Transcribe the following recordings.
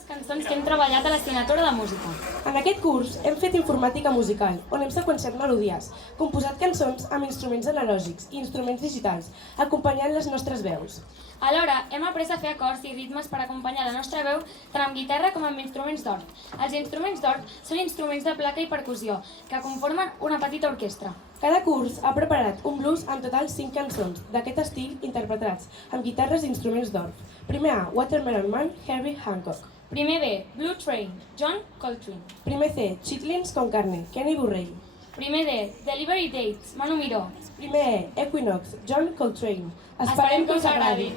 les cançons que hem treballat a l'assignatura de música. En aquest curs hem fet informàtica musical, on hem seqüenciat melodies, composat cançons amb instruments analògics i instruments digitals, acompanyant les nostres veus. Alhora, hem après a fer acords i ritmes per acompanyar la nostra veu tant amb guitarra com amb instruments d'or. Els instruments d'or són instruments de placa i percussió, que conformen una petita orquestra. Cada curs ha preparat un blues amb total 5 cançons d'aquest estil interpretats amb guitarres i instruments d'or. Primer A, Watermelon Man, Herbie Hancock. Primer B, Blue Train, John Coltrane. Primer C, Chitlins con carne, Kenny Burrell. Primer D, Delivery Dates, Manu Miró. Primer E, Equinox, John Coltrane. Esperem que us agradi.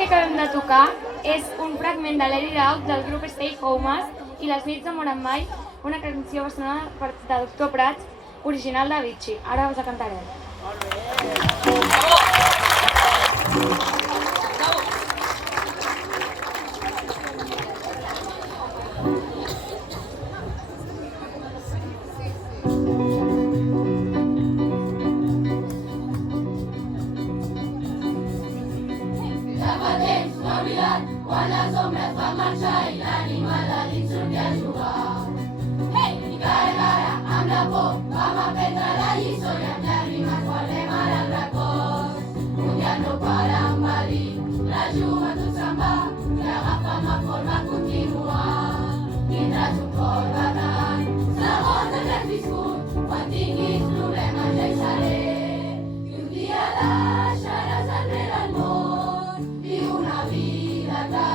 que acabem de tocar és un fragment de Let It Out del grup Stay Homes i Les nits no moren mai, una canció versionada de Doctor Prats, original de Avicii. Ara us la cantarem. Ja fa temps, no oblidat, quan les ombres van marxar i l'animal de dins sortia a jugar. I cada gara, amb la por, vam aprendre la lliçó i amb llàgrimes guardem ara el record. Un dia el meu pare em va dir, la joventut se'n va i agafa ma forma a continuar. Tindràs un cor batant, segons el que has viscut, quan tinguis problemes ja hi seré. I un dia deixaràs enrere el món, viu una vida que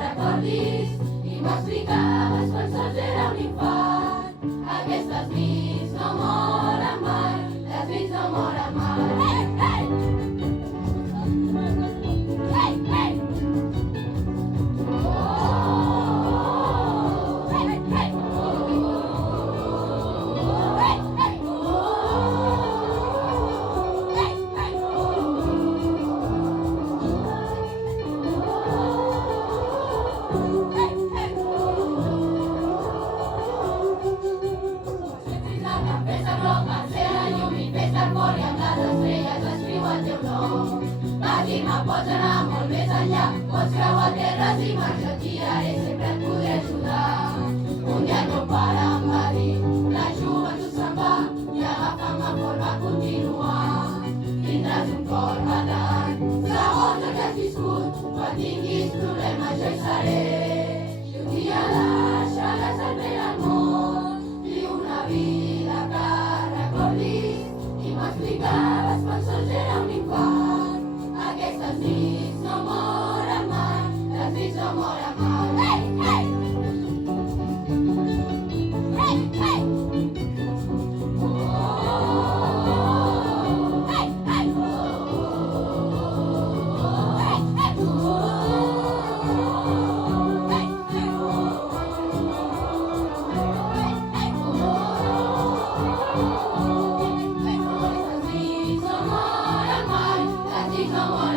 recordis i m'explicaves quan sols era un infant. Aquestes nits no moren mai, les nits no moren mai. Hey, hey! Hey, hey! Oh, hey, hey! Hey, hey! Pots anar molt més enllà, pots creuar terres i mars, jo et guiaré, sempre et podré ajudar. Un dia el meu pare em va dir, la joventut se'n va i agafa'm a forma a continuar. Tindràs un cor batant, segons el que has viscut, quan tinguis problemes jo hi seré. I un dia deixaràs enrere el món, viu una vida que recordis i m'explicaves quan sols era un infant. Aquestes nits no moren mai, les nits no moren mai. Hey, hey! Hey, hey! Oh, hey, hey! Hey, hey! Hey, hey! Aquestes nits no moren mai, les nits no moren mai.